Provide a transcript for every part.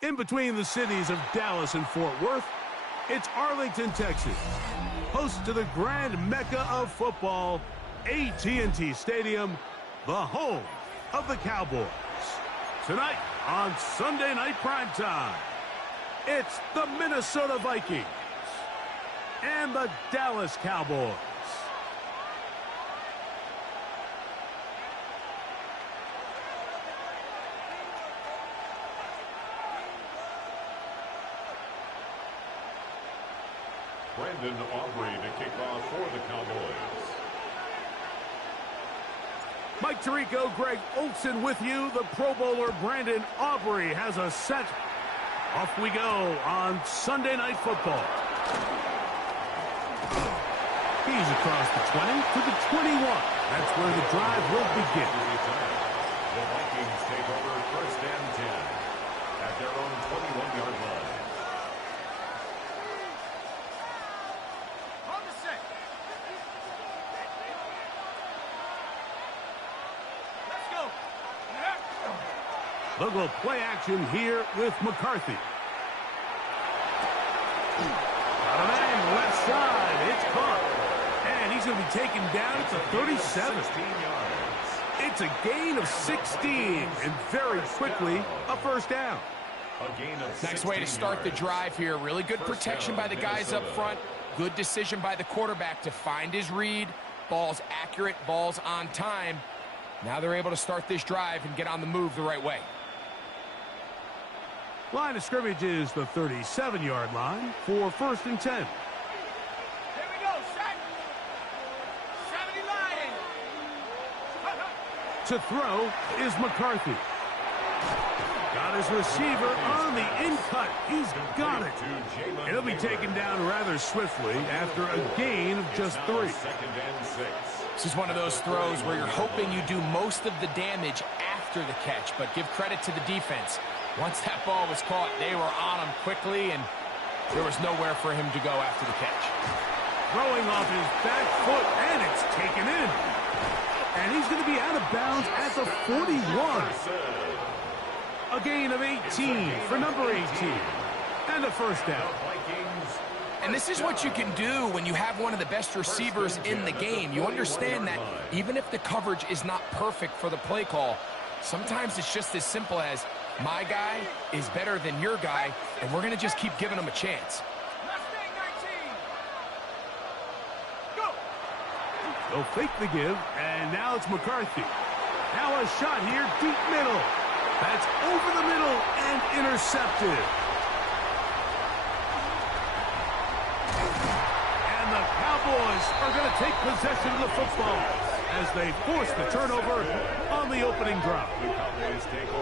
In between the cities of Dallas and Fort Worth, it's Arlington, Texas, host to the grand mecca of football, AT&T Stadium, the home of the Cowboys. Tonight on Sunday Night Primetime, it's the Minnesota Vikings and the Dallas Cowboys. Brandon Aubrey to kick off for the Cowboys. Mike Tirico, Greg Olsen with you. The Pro Bowler Brandon Aubrey has a set. Off we go on Sunday Night Football. He's across the 20 to the 21. That's where the drive will begin. The Vikings take over 1st and 10 at their own 21-yard line. They'll go play action here with McCarthy. Got a man left side. It's caught. And he's going to be taken down at the 37. It's a gain of 16. And very quickly, a first down. Nice way to start the drive here. Really good protection by the guys up front. Good decision by the quarterback to find his read. Ball's accurate. Ball's on time. Now they're able to start this drive and get on the move the right way. Line of scrimmage is the 37-yard line for 1st and 10. Here we go, set. 70 line. To throw is McCarthy. Got his receiver on the in-cut. He's got it. He'll be taken down rather swiftly after a gain of just 3. This is one of those throws where you're hoping you do most of the damage after the catch, but give credit to the defense. Once that ball was caught, they were on him quickly, and there was nowhere for him to go after the catch. Throwing off his back foot, and it's taken in. And he's going to be out of bounds at the 41. A gain of 18 for number 18. And a first down. And this is what you can do when you have one of the best receivers in the game. You understand that even if the coverage is not perfect for the play call, sometimes it's just as simple as, my guy is better than your guy, and we're going to just keep giving him a chance. They'll fake the give, and now it's McCarthy. Now a shot here, deep middle. That's over the middle and intercepted. And the Cowboys are going to take possession of the football as they force the turnover on the opening drive.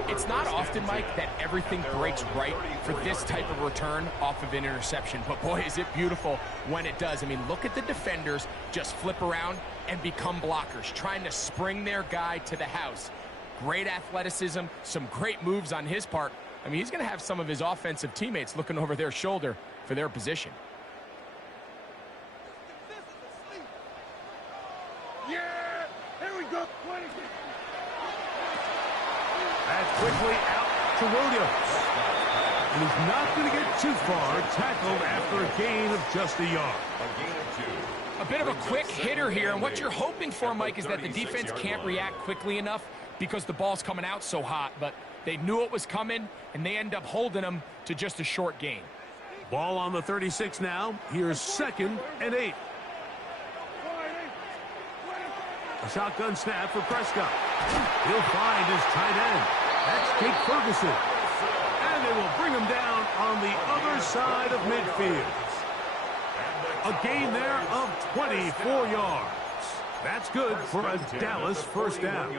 It's not often, Mike, that everything breaks right for this type of return off of an interception. But, boy, is it beautiful when it does. I mean, look at the defenders just flip around and become blockers, trying to spring their guy to the house. Great athleticism, some great moves on his part. I mean, he's going to have some of his offensive teammates looking over their shoulder for their position. That's quickly out to Williams. And he's not going to get too far, tackled after a gain of just a yard. A bit of a quick hitter here, and what you're hoping for, Mike, is that the defense can't react quickly enough because the ball's coming out so hot, but they knew it was coming, and they end up holding them to just a short gain. Ball on the 36 now. Here's 2nd and 8. A shotgun snap for Prescott. He'll find his tight end. That's Jake Ferguson. And they will bring him down on the other side of midfield. A gain there of 24 yards. That's good for a Dallas first down.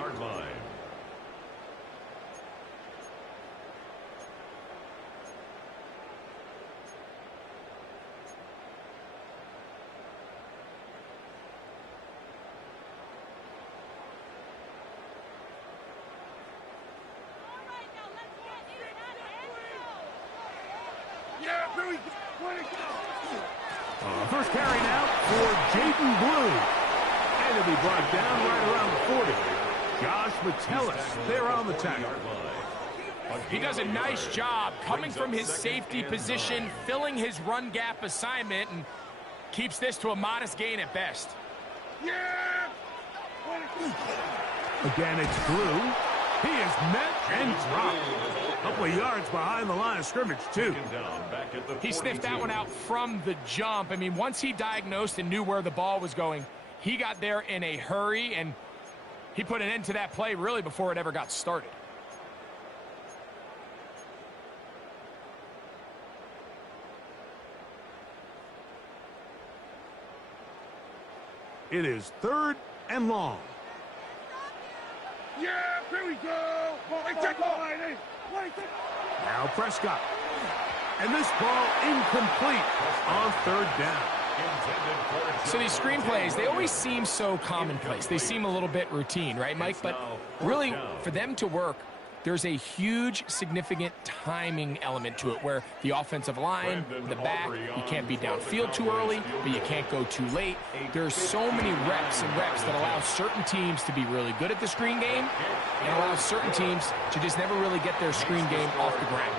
First carry now for Jaden Blue. And he'll be brought down right around the 40. Josh Metellus there on the tackle. He does a nice job coming from his safety position, filling his run gap assignment, and keeps this to a modest gain at best. Again, it's Blue. He is met and dropped. A couple of yards behind the line of scrimmage, too. He sniffed that one out from the jump. I mean, once he diagnosed and knew where the ball was going, he got there in a hurry, and he put an end to that play really before it ever got started. It is 3rd and long. Yeah, here we go. Now Prescott. And this ball incomplete on 3rd down. So these screen plays, they always seem so commonplace. They seem a little bit routine, right, Mike? But really, for them to work, there's a huge, significant timing element to it where the offensive line, the back, you can't be downfield too early, but you can't go too late. There's so many reps and reps that allow certain teams to be really good at the screen game and allow certain teams to just never really get their screen game off the ground.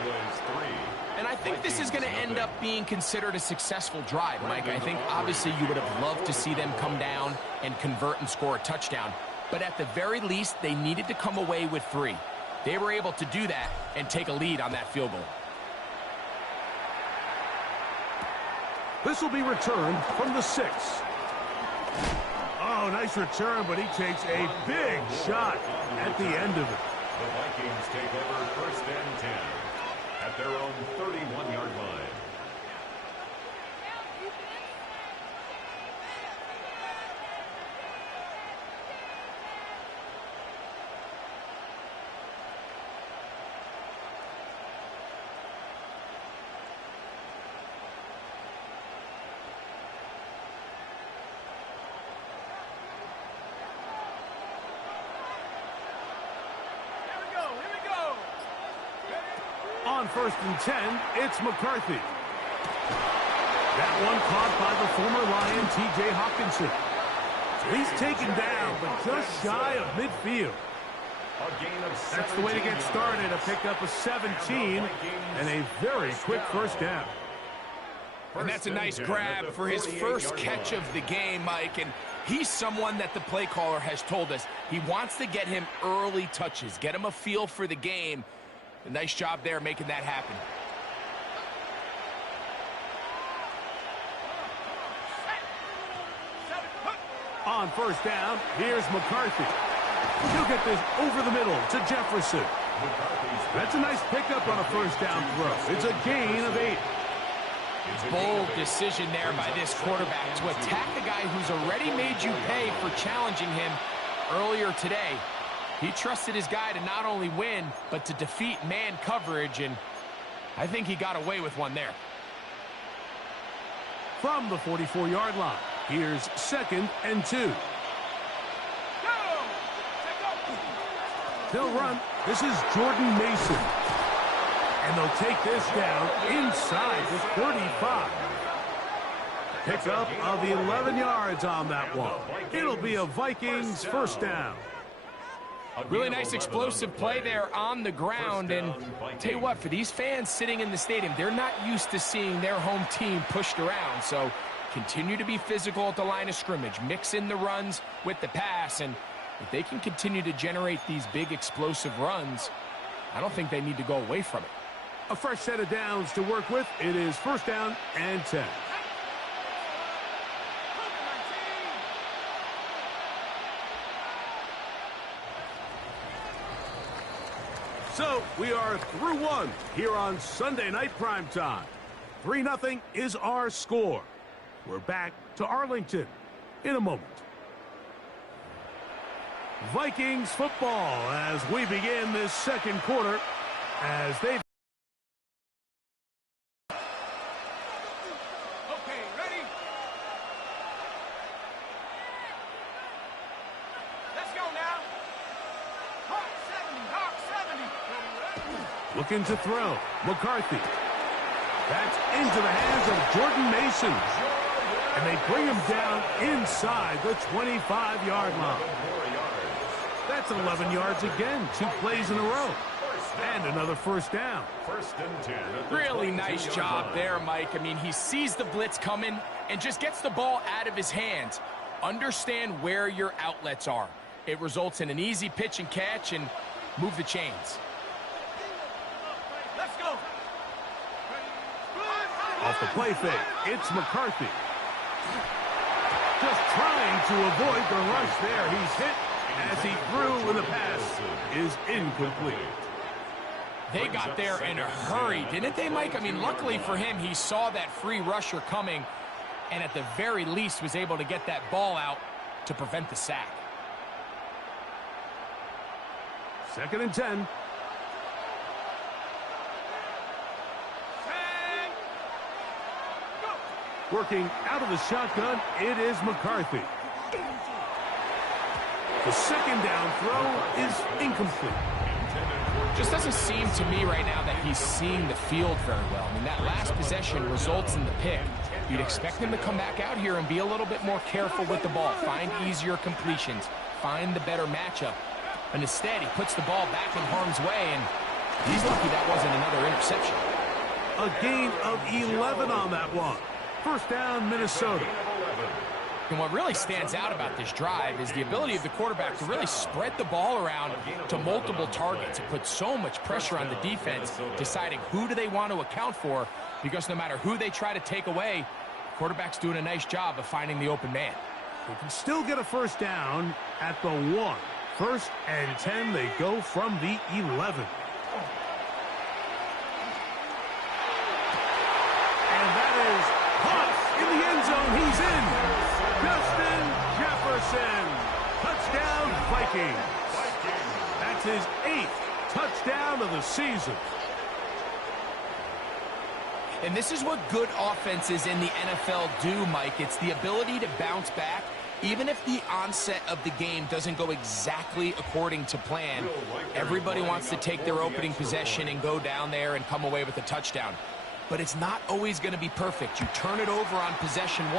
And I think this is going to end up being considered a successful drive, Mike. I think obviously you would have loved to see them come down and convert and score a touchdown. But at the very least, they needed to come away with 3. They were able to do that and take a lead on that field goal. This will be returned from the 6. Oh, nice return, but he takes a big shot at the end of it. The Vikings take over 1st and 10 at their own 31-yard line. On 1st and 10, it's McCarthy. That one caught by the former Lion, T.J. Hawkinson. He's taken down, but just shy of midfield. That's the way to get started, a pickup of 17 and a very quick first down. And that's a nice grab for his first catch of the game, Mike. And he's someone that the play caller has told us he wants to get him early touches, get him a feel for the game. A nice job there making that happen. On 1st down, here's McCarthy. He'll get this over the middle to Jefferson. That's a nice pickup on a 1st down throw. It's a gain of 8. Bold decision there by this quarterback to attack a guy who's already made you pay for challenging him earlier today. He trusted his guy to not only win, but to defeat man coverage, and I think he got away with one there. From the 44-yard line, here's 2nd and 2. They'll run. This is Jordan Mason. And they'll take this down inside the 35. Pickup of 11 yards on that one. It'll be a Vikings first down. Really nice explosive play there on the ground. And tell you what, for these fans sitting in the stadium, they're not used to seeing their home team pushed around. So continue to be physical at the line of scrimmage. Mix in the runs with the pass. And if they can continue to generate these big explosive runs, I don't think they need to go away from it. A fresh set of downs to work with. It is 1st down and 10. So we are through one here on Sunday Night Primetime. 3-0 is our score. We're back to Arlington in a moment. Vikings football as we begin this second quarter as they... Okay, ready? Let's go now. Hawk 70, Hawk 70. Looking to throw. McCarthy. That's into the hands of Jordan Mason. And they bring him down inside the 25-yard line. That's 11 yards again. 2 plays in a row. And another first down. First and 10. Really nice job there, Mike. I mean, he sees the blitz coming and just gets the ball out of his hands. Understand where your outlets are. It results in an easy pitch and catch and move the chains. Let's go. Off the play fake, it's McCarthy. Just trying to avoid the rush there. He's hit as he threw when the pass is incomplete. They got there in a hurry, didn't they, Mike? I mean, luckily for him, he saw that free rusher coming and at the very least was able to get that ball out to prevent the sack. 2nd and 10. Working out of the shotgun, it is McCarthy. The second down throw is incomplete. Just doesn't seem to me right now that he's seeing the field very well. I mean, that last possession results in the pick. You'd expect him to come back out here and be a little bit more careful with the ball, find easier completions, find the better matchup. And instead, he puts the ball back in harm's way, and he's lucky that wasn't another interception. A gain of 11 on that one. First down, Minnesota. And what really stands out about this drive is the ability of the quarterback to really spread the ball around to multiple targets. It puts so much pressure on the defense, deciding who do they want to account for, because no matter who they try to take away, the quarterback's doing a nice job of finding the open man. They can still get a first down at the 1. 1st and 10, they go from the 11. And that is caught in the end zone. He's in. Justin Jefferson. Touchdown, Vikings. That's his 8th touchdown of the season. And this is what good offenses in the NFL do, Mike. It's the ability to bounce back, even if the onset of the game doesn't go exactly according to plan. Everybody wants to take their opening possession and go down there and come away with a touchdown. But it's not always going to be perfect. You turn it over on possession 1.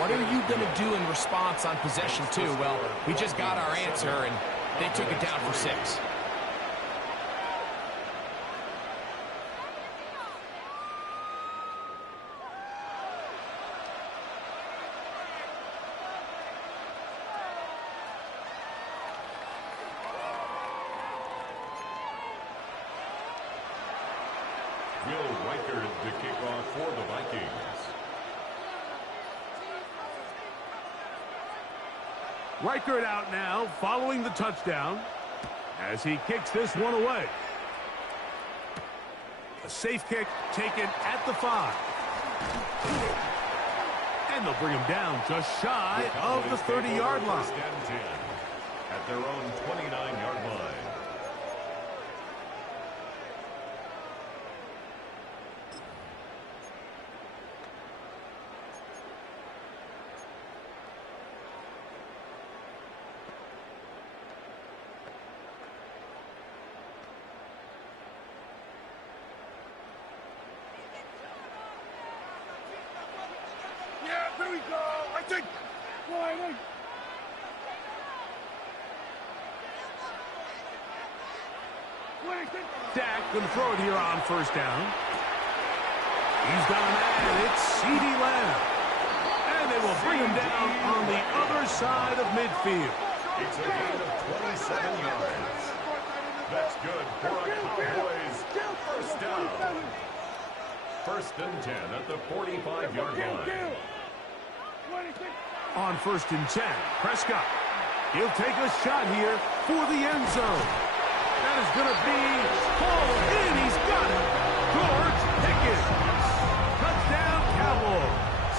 What are you going to do in response on possession 2? Well, we just got our answer, and they took it down for 6. To kick off for the Vikings. Reichert out now following the touchdown as he kicks this one away. A safe kick taken at the 5. And they'll bring him down just shy of the 30-yard line. At their own 29-yard line. Here we go. I think. Dak going to throw it here on first down. He's got a man. It's CeeDee Lamb. And they will bring him down on the other side of midfield. It's a gain of 27 yards. That's good for a Cowboys first down. 1st and 10 at the 45-yard line. On 1st and 10, Prescott. He'll take a shot here for the end zone. That is going to be hauled in. He's got it. George Pickens. Touchdown, Cowboys.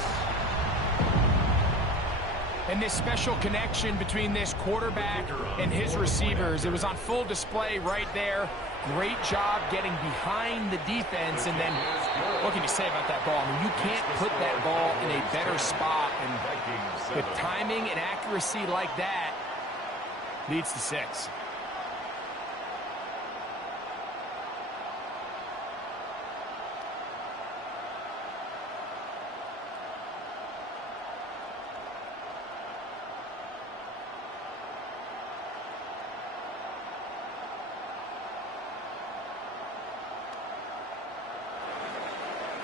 this special connection between this quarterback and his receivers. It was on full display right there. Great job getting behind the defense. And then, what can you say about that ball? I mean, you can't put that ball in a better spot. And with timing and accuracy like that, leads to 6.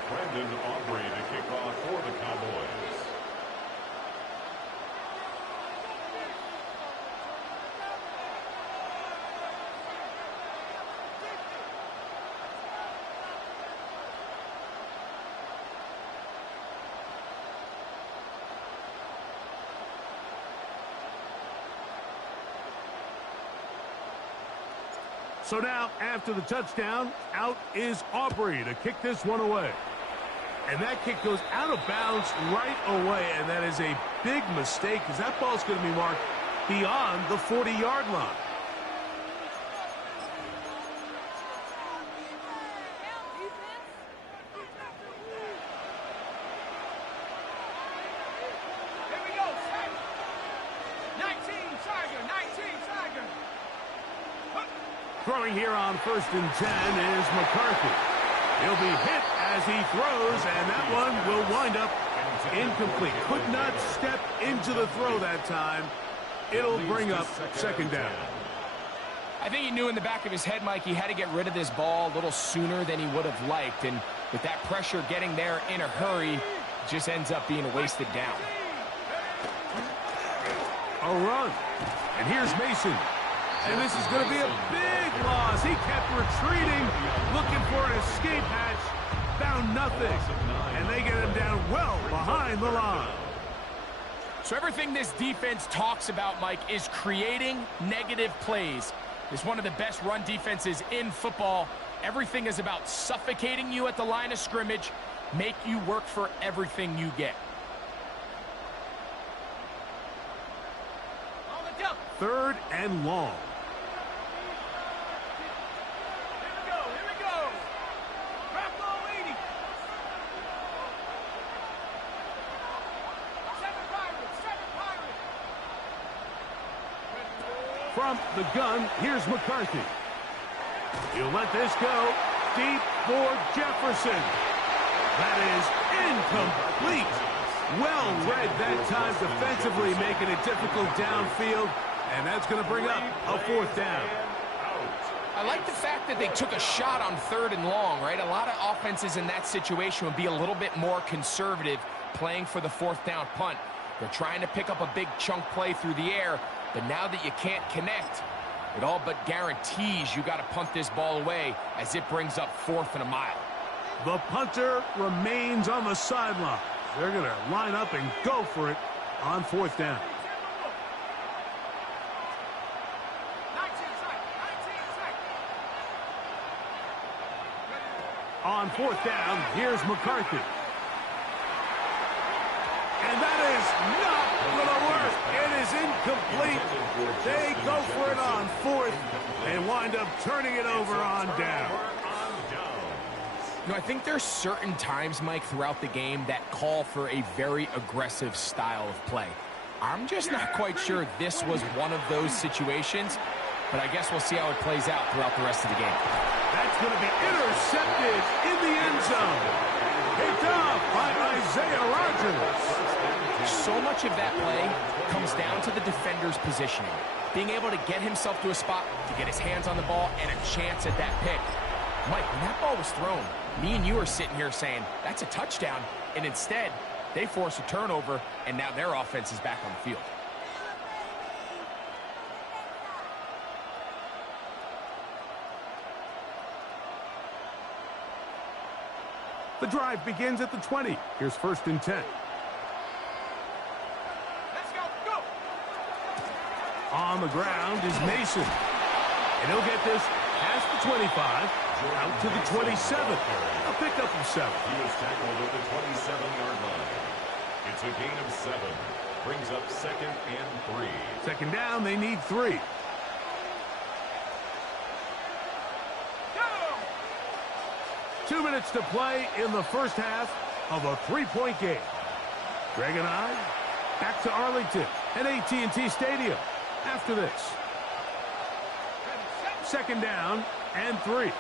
Brandon Aubrey to kick off for the Cowboys. So now, after the touchdown, out is Aubrey to kick this one away. And that kick goes out of bounds right away, and that is a big mistake because that ball's going to be marked beyond the 40-yard line. Here we go, set. 19, Tiger, 19, Tiger. Throwing here on 1st and 10 is McCarthy. He'll be hit as he throws, and that one will wind up incomplete. Could not step into the throw that time. It'll bring up 2nd down. I think he knew in the back of his head, Mike, he had to get rid of this ball a little sooner than he would have liked. And with that pressure getting there in a hurry, it just ends up being a wasted down. A run. And here's Mason. And this is going to be a big loss. He kept retreating, looking for an escape hatch, found nothing. And they get him down well behind the line. So everything this defense talks about, Mike, is creating negative plays. It's one of the best run defenses in football. Everything is about suffocating you at the line of scrimmage, make you work for everything you get. 3rd and long. From the gun, here's McCarthy. He'll let this go deep for Jefferson. That is incomplete. Well read that time defensively, making it difficult downfield, and that's going to bring up a 4th down. I like the fact that they took a shot on 3rd and long, right? A lot of offenses in that situation would be a little bit more conservative playing for the 4th down punt. They're trying to pick up a big chunk play through the air, but now that you can't connect, it all but guarantees you got to punt this ball away as it brings up 4th and a mile. The punter remains on the sideline. They're going to line up and go for it on 4th down. On 4th down, here's McCarthy. And that is not going to work. It is incomplete. They go for it on 4th and wind up turning it over on down. You know, I think there's certain times, Mike, throughout the game that call for a very aggressive style of play. I'm just not quite sure this was one of those situations, but I guess we'll see how it plays out throughout the rest of the game. That's going to be intercepted in the end zone. Picked off by Isaiah Rodgers. So much of that play comes down to the defender's positioning. Being able to get himself to a spot, to get his hands on the ball, and a chance at that pick. Mike, when that ball was thrown, me and you are sitting here saying, that's a touchdown. And instead, they force a turnover, and now their offense is back on the field. The drive begins at the 20. Here's 1st and 10. Let's go, go! On the ground is Mason. And he'll get this past the 25, out to the 27. A pickup of 7. He was tackled at the 27-yard line. It's a gain of 7. Brings up 2nd and 3. Second down, they need 3. Go! 2 minutes to play in the first half of a 3-point game. Greg and I back to Arlington at AT&T Stadium after this. Second down and 3.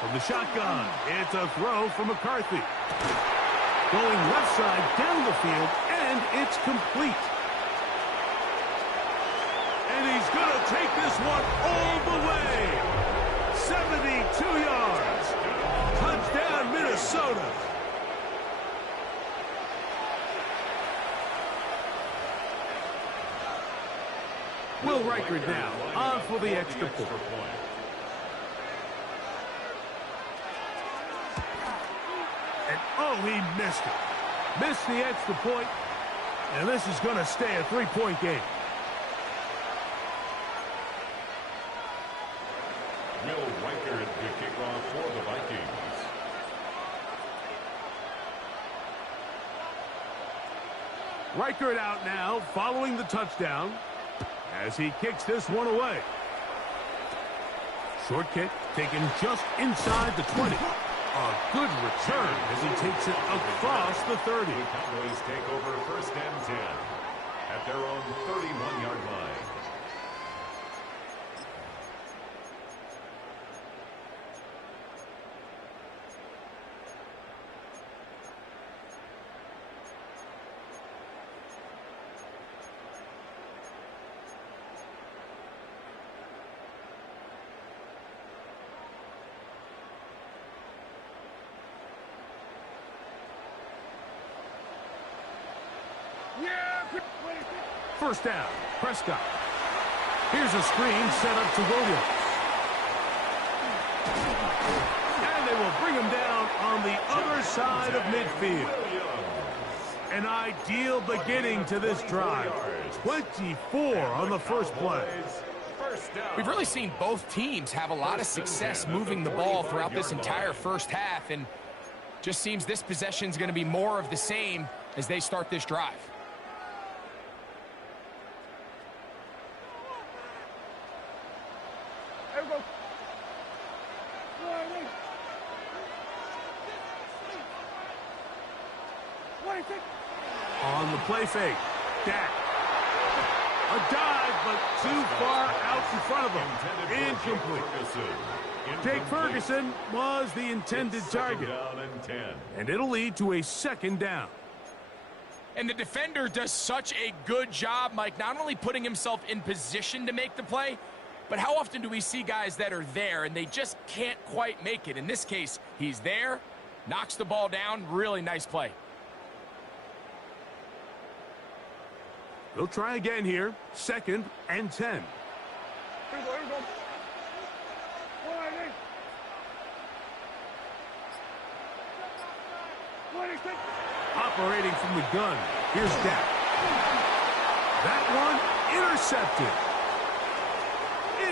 From the shotgun, it's a throw from McCarthy. Going left side down the field, and it's complete. And he's going to take this one all the way. 72 yards. Touchdown, Minnesota. Will Reichert now on for the extra point. And oh, he missed it. Missed the extra point. And this is going to stay a 3-point game. Will Reichert to kick off for the Vikings. Reichert out now following the touchdown as he kicks this one away. Short kick taken just inside the 20. A good return as he takes it across the 30. The Cowboys take over 1st and 10 at their own 31-yard line. First down, Prescott. Here's a screen set up to Williams. And they will bring him down on the other side of midfield. An ideal beginning to this drive. 24 on the first play. We've really seen both teams have a lot of success moving the ball throughout this entire first half, and just seems this possession is going to be more of the same as they start this drive. On the play fake, Dak. A dive, but too far out in front of him. Incomplete. Jake Ferguson was the intended target. And it'll lead to a 2nd down. And the defender does such a good job, Mike, not only putting himself in position to make the play, but how often do we see guys that are there and they just can't quite make it? In this case, he's there, knocks the ball down, really nice play. They'll try again here. 2nd and 10. Here we go. Operating from the gun. Here's Dak. That one intercepted.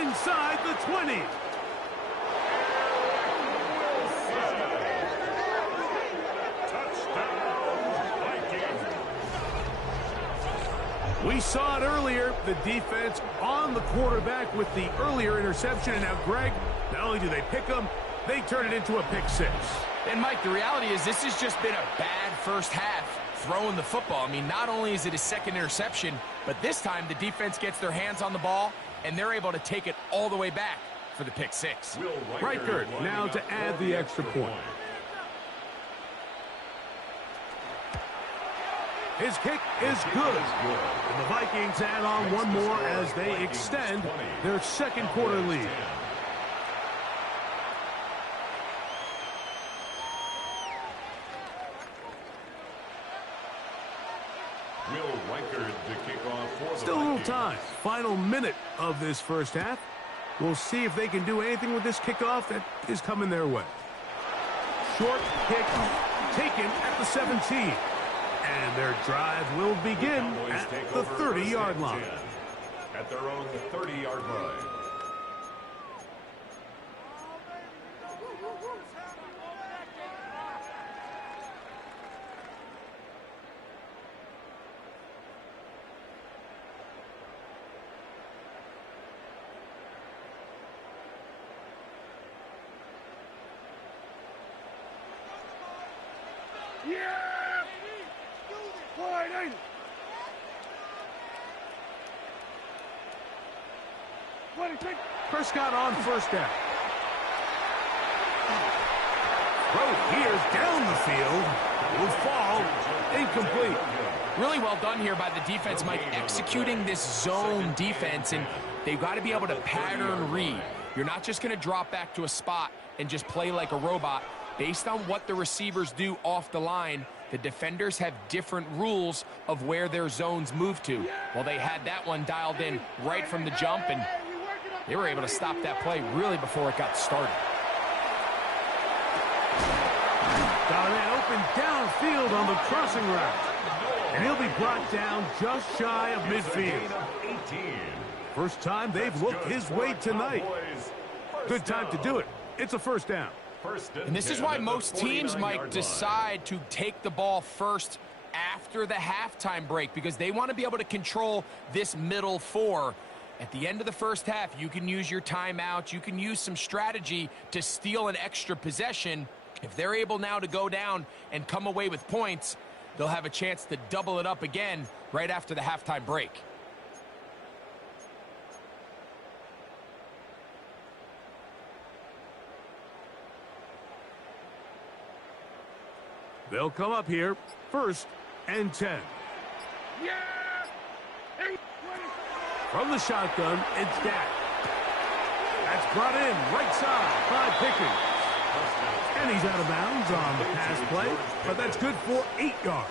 Inside the 20. We saw it earlier, the defense on the quarterback with the earlier interception. And now, Greg, not only do they pick them, they turn it into a pick 6. And, Mike, the reality is this has just been a bad first half throwing the football. I mean, not only is it a 2nd interception, but this time the defense gets their hands on the ball, and they're able to take it all the way back for the pick 6. Reichert now to add the extra point. His kick is good. And the Vikings add on one more as they extend their 2nd quarter lead. Still a little time. Final minute of this first half. We'll see if they can do anything with this kickoff that is coming their way. Short kick taken at the 17. And their drive will begin at the 30-yard line. At their own 30-yard line. Prescott on first down. Throw here's down the field. Will fall. Incomplete. Really well done here by the defense, Mike, executing this zone defense, and they've got to be able to pattern read. You're not just going to drop back to a spot and just play like a robot. Based on what the receivers do off the line, the defenders have different rules of where their zones move to. Well, they had that one dialed in right from the jump, and they were able to stop that play really before it got started. Got a man open downfield on the crossing route. And he'll be brought down just shy of midfield. First time they've looked his way tonight. Good time to do it. It's a first down. And this is why most teams, Mike, decide to take the ball first after the halftime break, because they want to be able to control this middle four. At the end of the first half, you can use your timeout. You can use some strategy to steal an extra possession. If they're able now to go down and come away with points, they'll have a chance to double it up again right after the halftime break. They'll come up here, 1st and 10. From the shotgun, it's Dak. That's brought in right side by Pickens. And he's out of bounds on the pass play, but that's good for 8 yards.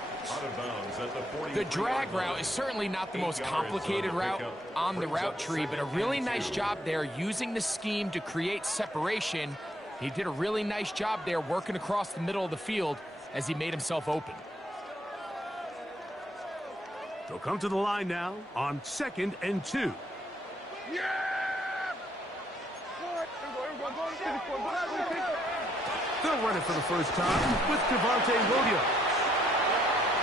The drag route is certainly not the most complicated route on the route tree, but a really nice job there using the scheme to create separation. He did a really nice job there working across the middle of the field as he made himself open. They'll come to the line now on 2nd and 2. They'll run it for the first time with Devontae Williams.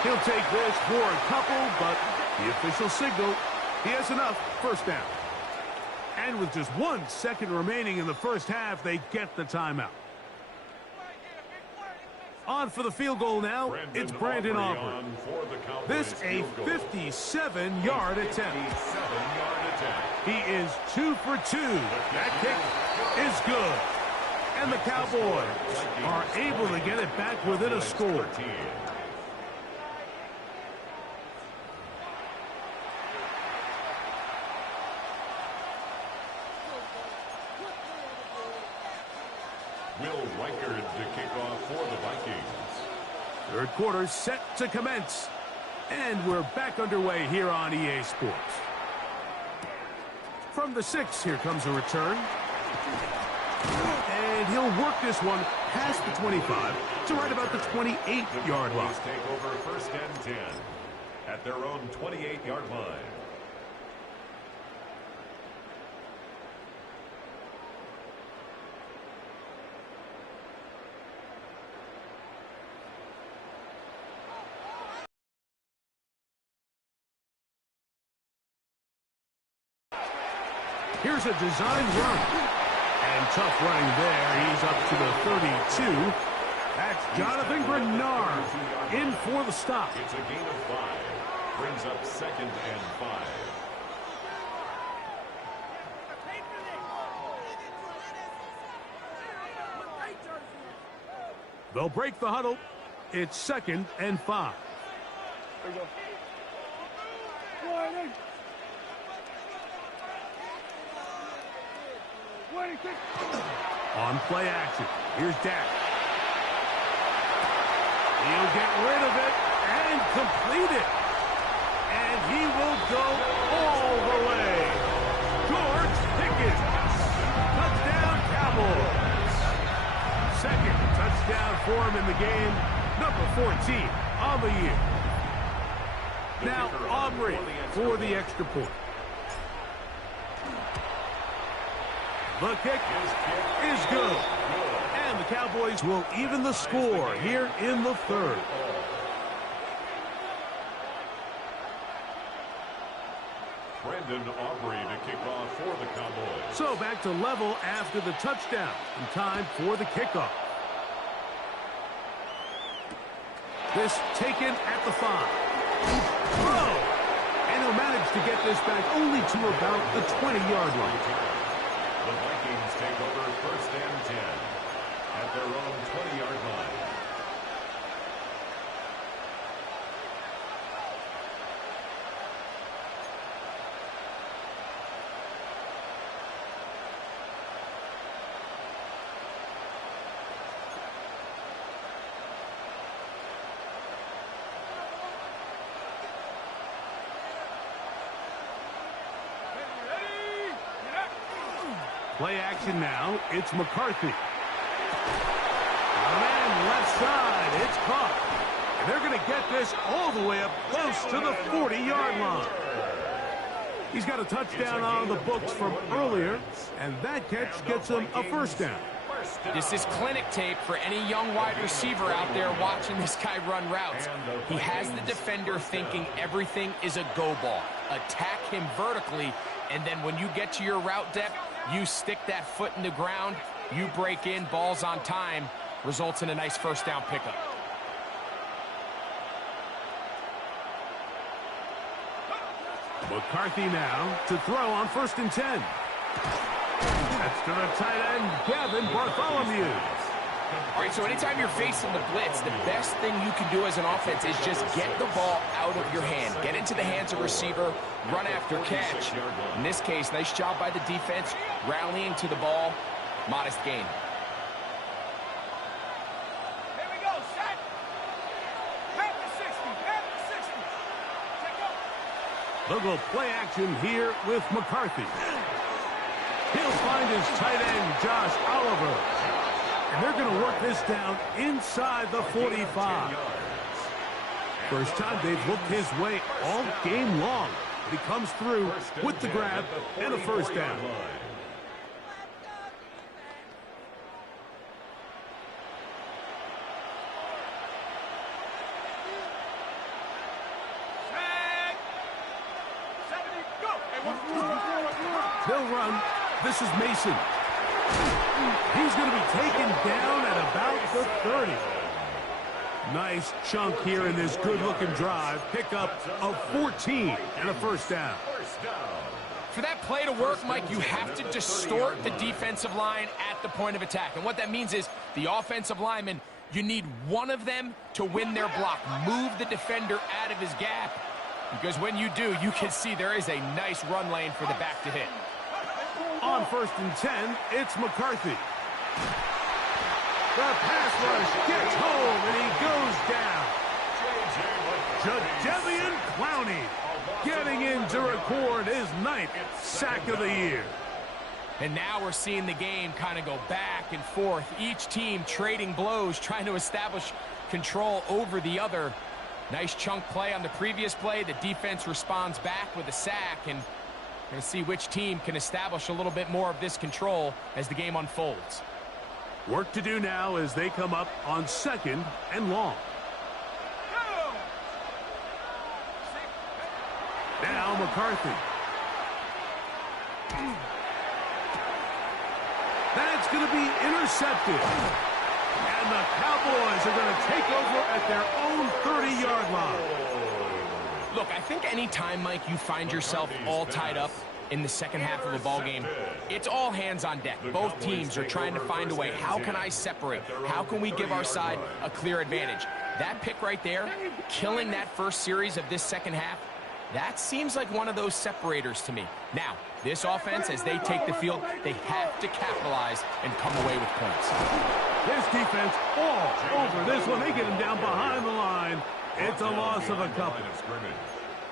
He'll take this for a couple, but the official signal, he has enough. First down. And with just 1 second remaining in the first half, they get the timeout. On for the field goal now, it's Brandon Aubrey. This a 57-yard attempt. He is 2 for 2. That kick is good. And the Cowboys are able to get it back within a score. Will Reichard to kick off for the Vikings. Third quarter set to commence. And we're back underway here on EA Sports. From the 6, here comes a return. And he'll work this one past the 25 to right about the 28-yard line. Take over 1st and 10 at their own 28-yard line. Here's a design run. And tough running there. He's up to the 32. That's Jonathan Grenard in for the stop. It's a gain of 5. Brings up 2nd and 5. They'll break the huddle. It's 2nd and 5. There you go. On play action, here's Dak. He'll get rid of it and complete it. And he will go all the way. George Pickens. Touchdown, Cowboys. 2nd touchdown for him in the game. Number 14 on the year. Now Aubrey for the extra point. The kick is good. And the Cowboys will even the score here in the 3rd. Brandon Aubrey to kick off for the Cowboys. So back to level after the touchdown. And time for the kickoff. This taken at the 5. Throw! And he'll manage to get this back only to about the 20-yard line. The Vikings take over 1st and 10 at their own 20-yard line. Play action now. It's McCarthy. Man, left side. It's caught. And they're going to get this all the way up close to the 40-yard line. He's got a touchdown on the books from earlier, and that catch gets him a first down. This is clinic tape for any young wide receiver out there watching this guy run routes. He has the defender thinking everything is a go ball. Attack him vertically, and then when you get to your route depth, you stick that foot in the ground, you break in, ball's on time, results in a nice first down pickup. McCarthy now to throw on 1st and 10. That's to the tight end, Gavin Bartholomew. All right, so anytime you're facing the blitz, the best thing you can do as an offense is just get the ball out of your hand. Get into the hands of receiver, run after catch. In this case, nice job by the defense, rallying to the ball, modest gain. Here we go, set. Back to 60, back to 60. Check up. They'll go play action here with McCarthy. He'll find his tight end, Josh Oliver. And they're going to work this down inside the 45. First time they've looked his way all game long. He comes through with the grab and a first down. They'll run. This is Mason. He's going to be taken down at about the 30. Nice chunk here in this good-looking drive. Pickup of 14 and a first down. For that play to work, Mike, you have to distort the defensive line at the point of attack. And what that means is the offensive lineman, you need one of them to win their block. Move the defender out of his gap. Because when you do, you can see there is a nice run lane for the back to hit. On 1st and 10, it's McCarthy. The pass rush gets home, and he goes down. Jadeveon Clowney getting in to record his 9th sack of the year. And now we're seeing the game kind of go back and forth. Each team trading blows, trying to establish control over the other. Nice chunk play on the previous play. The defense responds back with a sack, and we're going to see which team can establish a little bit more of this control as the game unfolds. Work to do now as they come up on 2nd and long. Now McCarthy. That's going to be intercepted. And the Cowboys are going to take over at their own 30-yard line. Look, I think any time, Mike, you find yourself all tied up in the second half of a ball game, it's all hands on deck. Both teams are trying to find a way. How can I separate? How can we give our side a clear advantage? That pick right there, killing that first series of this second half, that seems like one of those separators to me. Now, this offense, as they take the field, they have to capitalize and come away with points. This defense all over this one. They get him down behind the line. It's a loss of a couple.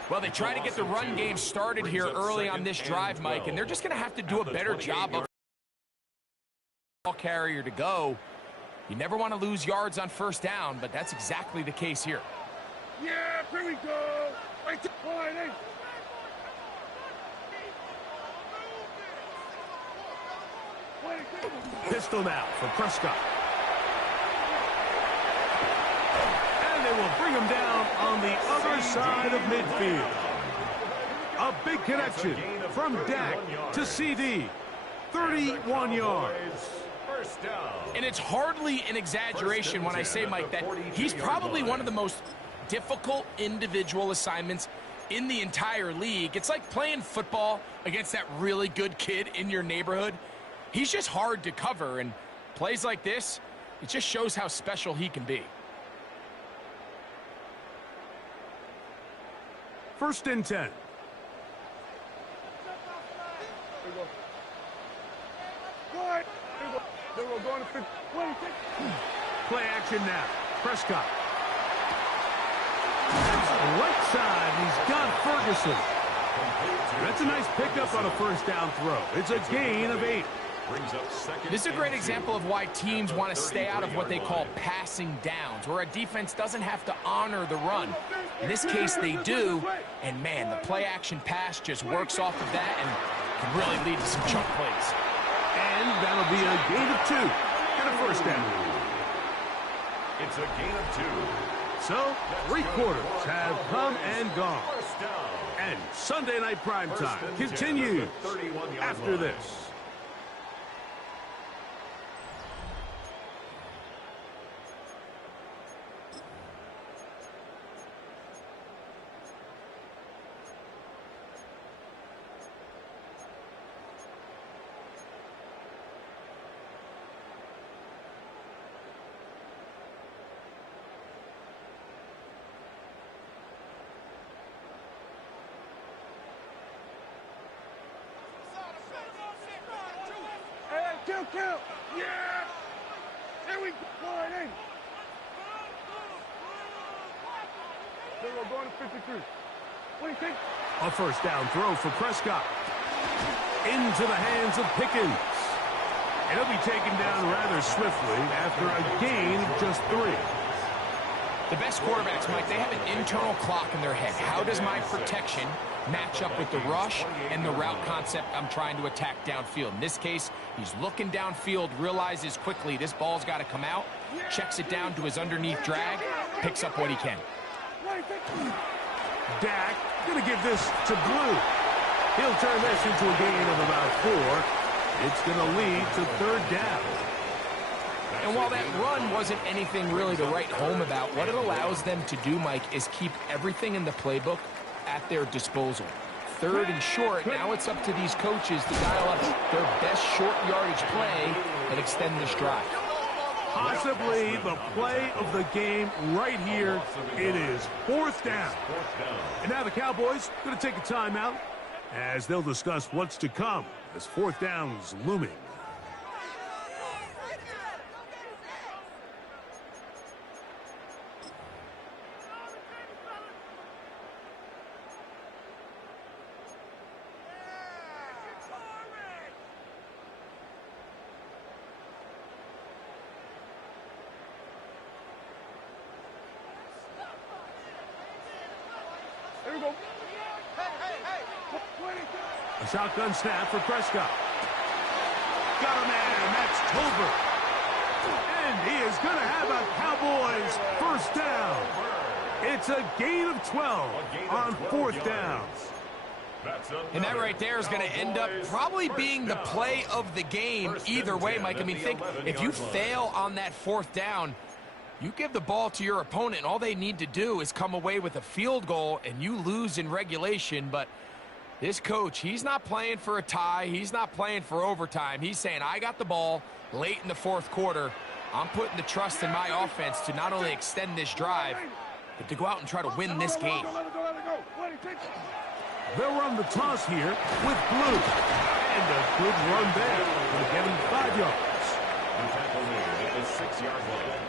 Well, they try to get the run game started here early on this drive, Mike, and they're just going to have to do a better job of ball carrier to go. You never want to lose yards on first down, but that's exactly the case here. Yeah, here we go. Pistol now for Prescott. And they will bring him down on the other side of midfield. A big connection from Dak to CD. 31 yards. First down. And it's hardly an exaggeration when I say, Mike, that he's probably one of the most difficult individual assignments in the entire league. It's like playing football against that really good kid in your neighborhood. He's just hard to cover, and plays like this, it just shows how special he can be. First and 10. Play action now. Prescott. Right side, he's got Ferguson. That's a nice pickup on a first down throw. It's a gain of 8. This is a great example of why teams want to stay out of what they call passing downs, where a defense doesn't have to honor the run. In this case, they do, and man, the play-action pass just works off of that and can really lead to some chunk plays. And that'll be a gain of 2 and a first down. It's a gain of 2. So, 3 quarters have come and gone. And Sunday Night Primetime continues after this. Count! Yeah! There we go! All right, we're going to 53. What do you think? A first down throw for Prescott. Into the hands of Pickens. And he'll be taken down rather swiftly after a gain of just 3. The best quarterbacks, Mike, they have an internal clock in their head. How does my protection match up with the rush and the route concept I'm trying to attack downfield? In this case, he's looking downfield, realizes quickly this ball's got to come out, checks it down to his underneath drag, picks up what he can. Dak going to give this to Blue. He'll turn this into a gain of about 4. It's going to lead to 3rd down. And while that run wasn't anything really to write home about, what it allows them to do, Mike, is keep everything in the playbook at their disposal. 3rd and short, now it's up to these coaches to dial up their best short yardage play and extend this drive. Possibly the play of the game right here. It is 4th down. And now the Cowboys going to take a timeout as they'll discuss what's to come as 4th down's looming. A shotgun snap for Prescott. Got a man, that's Tolbert. And he is going to have a Cowboys first down. It's a gain of 12 on 4th down. And that right there is going to end up probably being the play of the game either way, Mike. I mean, think, if you fail on that 4th down, you give the ball to your opponent, and all they need to do is come away with a field goal, and you lose in regulation. But this coach, he's not playing for a tie. He's not playing for overtime. He's saying, I got the ball late in the 4th quarter. I'm putting the trust in my offense to not only extend this drive, but to go out and try to win this game. They'll run the toss here with Blue. And a good run there. Going to get him 5 yards. The tackle made at the 6-yard line.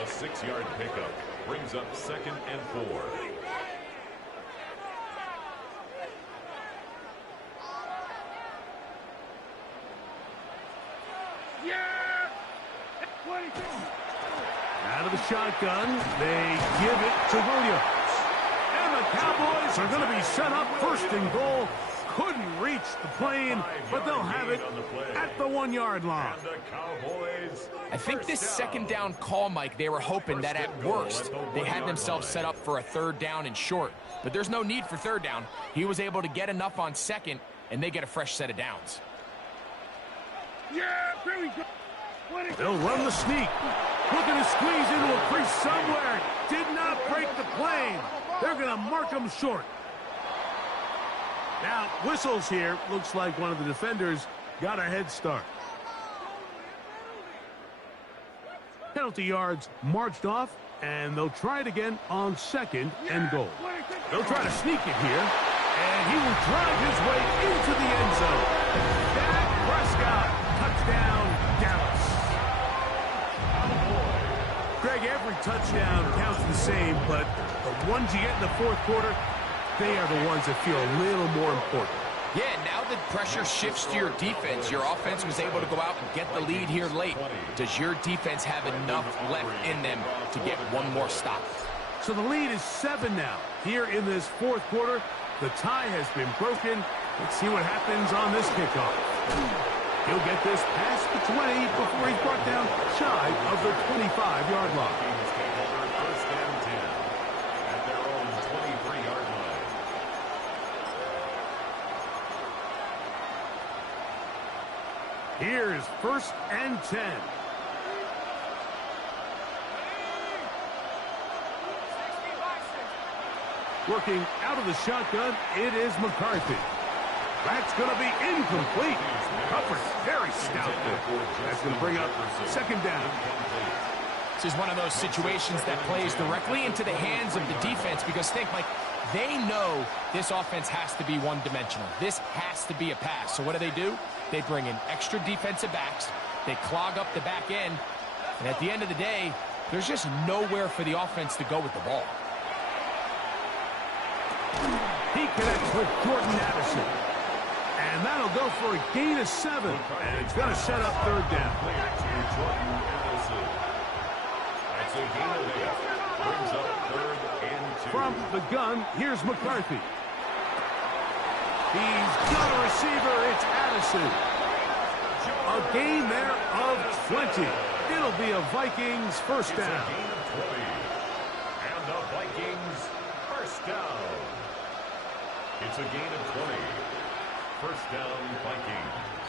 A 6-yard pickup brings up 2nd and 4. Out of the shotgun, they give it to Williams. And the Cowboys are going to be set up 1st and goal. Couldn't reach the plane, but they'll have it at the 1-yard line. I think this 2nd down call, Mike, they were hoping that at worst they had themselves set up for a 3rd down and short. But there's no need for 3rd down. He was able to get enough on 2nd, and they get a fresh set of downs. Yeah, here we go. They'll run the sneak. Looking to squeeze into a crease somewhere. Did not break the plane. They're going to mark him short. Now, whistles here. Looks like one of the defenders got a head start. Penalty yards marched off, and they'll try it again on 2nd and goal. They'll try to sneak it here, and he will drive his way into the end zone. Dak Prescott, touchdown, Dallas. Greg, every touchdown counts the same, but the ones you get in the fourth quarter, they are the ones that feel a little more important. Yeah, now the pressure shifts to your defense. Your offense was able to go out and get the lead here late. Does your defense have enough left in them to get one more stop? So the lead is 7 now. Here in this fourth quarter, the tie has been broken. Let's see what happens on this kickoff. He'll get this past the 20 before he's brought down shy of the 25-yard line. First and 10 at their own 23-yard line. Here's 1st and 10. Working out of the shotgun, it is McCarthy. That's going to be incomplete. Coverage very stout there. That's going to bring up 2nd down. This is one of those situations that plays directly into the hands of the defense because think, like, they know this offense has to be one-dimensional. This has to be a pass. So what do? They bring in extra defensive backs. They clog up the back end. And at the end of the day, there's just nowhere for the offense to go with the ball. He connects with Jordan Addison. And that'll go for a gain of 7. And it's going to set up 3rd down. That's a gain of 8. Brings up 3rd and 2. From the gun, here's McCarthy. He's got a receiver. It's Addison. A gain there of 20. It'll be a Vikings first down. It's a gain of 20. And the Vikings first down. It's a gain of 20. First down, Vikings.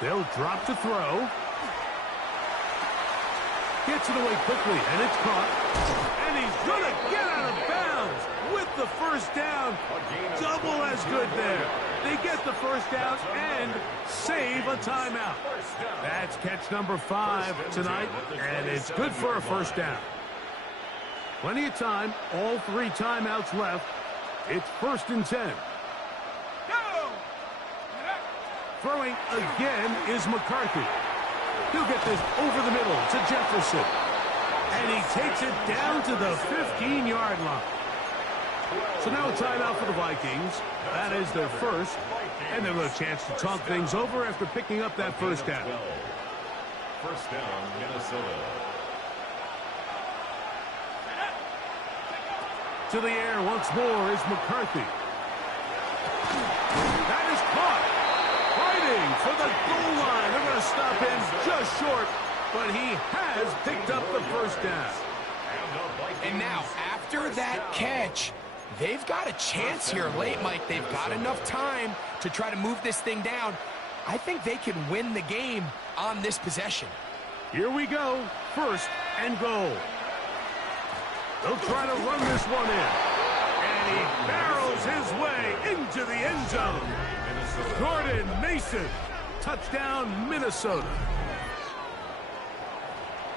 They'll drop to throw. Gets it away quickly, and it's caught. And he's going to get out of bounds with the first down. Double as good there. They get the first down and save a timeout. That's catch number 5 tonight, and it's good for a first down. Plenty of time, all 3 timeouts left. It's 1st and 10. Throwing again is McCarthy. He'll get this over the middle to Jefferson. And he takes it down to the 15-yard line. So now a timeout for the Vikings. That is their first. And they'll have a chance to talk things over after picking up that first down. First down, Minnesota. To the air once more is McCarthy. That is caught. Fighting for the goal line. They're going to stop him just short, but he has picked up the first down. And now, after that catch, they've got a chance here late, Mike. They've got enough time to try to move this thing down. I think they can win the game on this possession. Here we go. 1st and goal. They'll try to run this one in. And he barrels his way into the end zone. Gordon Mason. Touchdown, Minnesota.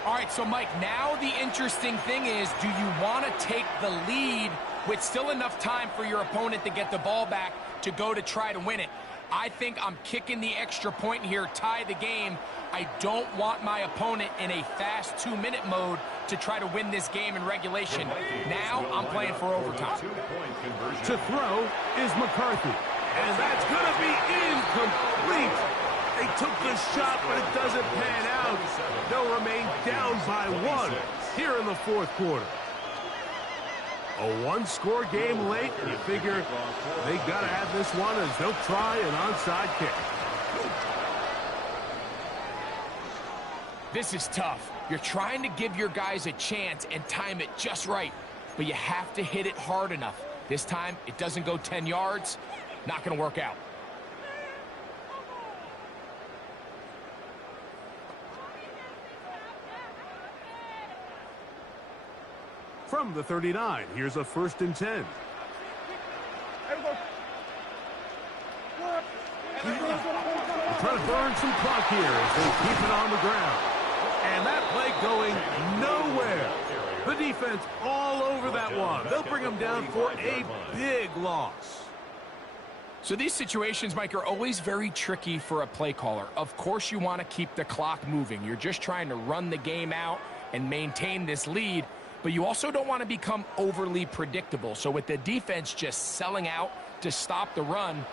All right, so, Mike, now the interesting thing is, do you want to take the lead with still enough time for your opponent to get the ball back to go to try to win it? I think I'm kicking the extra point here, tie the game. I don't want my opponent in a fast 2-minute mode to try to win this game in regulation. Now I'm playing for overtime. To throw is McCarthy. And that's going to be incomplete. They took the shot, but it doesn't pan out. They'll remain down by 1 here in the fourth quarter. A 1-score game late. You figure they got to have this one as they'll try an onside kick. This is tough. You're trying to give your guys a chance and time it just right, but you have to hit it hard enough. This time, it doesn't go 10 yards. Not going to work out. from the 39. Here's a 1st and 10. They're trying to burn some clock here as they keep it on the ground. And that play going nowhere. The defense all over that one. They'll bring them down for a big loss. So these situations, Mike, are always very tricky for a play caller. Of course you want to keep the clock moving. You're just trying to run the game out and maintain this lead, but you also don't want to become overly predictable. So with the defense just selling out to stop the run,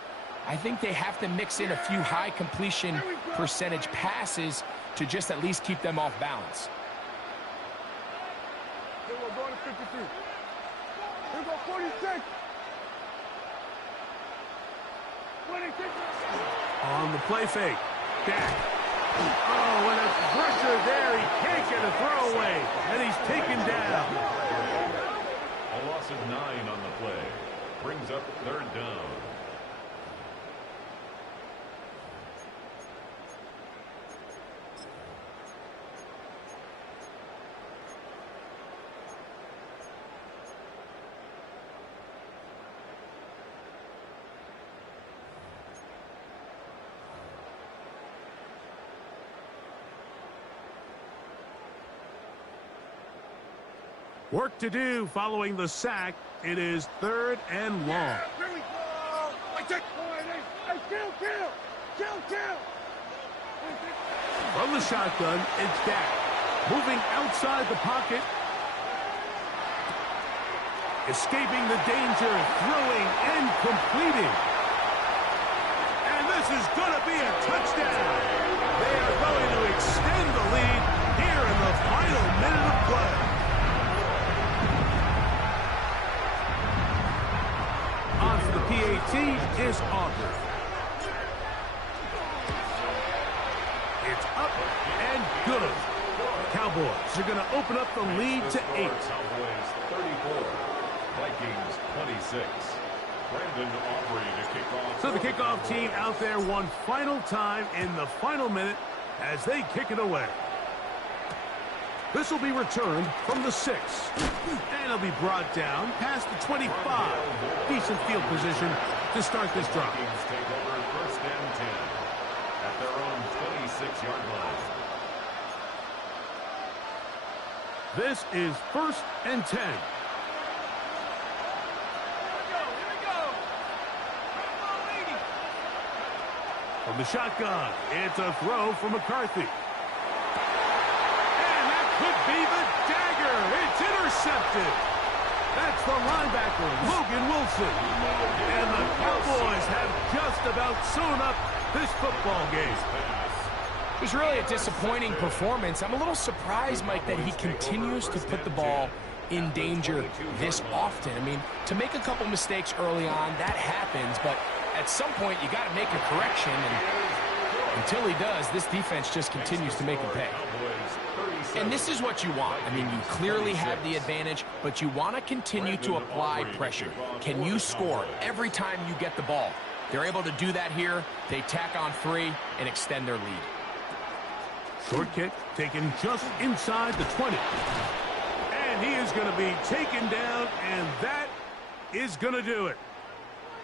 I think they have to mix in a few high completion percentage passes to just at least keep them off balance. Here we're going to 53. Here go 46. 26. On the play fake. Dak. Oh, and a pressure there. He can't get a throwaway. And he's taken down. A loss of 9 on the play. Brings up 3rd down. Work to do following the sack. It is 3rd and long. Here we go. Hey, kill. From the shotgun, it's Dak. Moving outside the pocket. Escaping the danger, throwing and completing. And this is going to be a touchdown. They are going to extend the lead here in the final minute of play. On for the PAT is Aubrey. It's up and good. The Cowboys are going to open up the lead to 8. Cowboys 34, Vikings 26. Brandon Aubrey to kick off. So the kickoff team out there one final time in the final minute as they kick it away. This will be returned from the 6. And it'll be brought down past the 25. Decent field position to start this drive. Vikings take over 1st and 10 at their own 26-yard line. This is 1st and 10. Here we go. From the shotgun, it's a throw from McCarthy. Could be the dagger. It's intercepted. That's the linebacker, Logan Wilson. And the Cowboys have just about sewn up this football game. It was really a disappointing performance. I'm a little surprised, Mike, that he continues to put the ball in danger this often. I mean, to make a couple mistakes early on, that happens, but at some point you got to make a correction, and until he does, this defense just continues to make him pay. And this is what you want. I mean, you clearly have the advantage, but you want to continue to apply pressure. Can you score every time you get the ball? They're able to do that here. They tack on 3 and extend their lead. Short kick taken just inside the 20. And he is going to be taken down, and that is going to do it.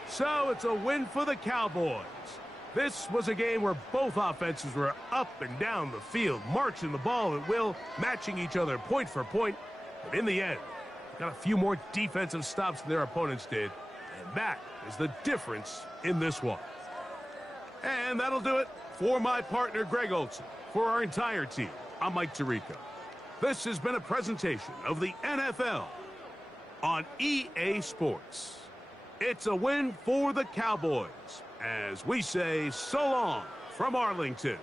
So it's a win for the Cowboys. This was a game where both offenses were up and down the field, marching the ball at will, matching each other point for point. But in the end, got a few more defensive stops than their opponents did. And that is the difference in this one. And that'll do it for my partner, Greg Olson. For our entire team, I'm Mike Tirico. This has been a presentation of the NFL on EA Sports. It's a win for the Cowboys, as we say so long from Arlington.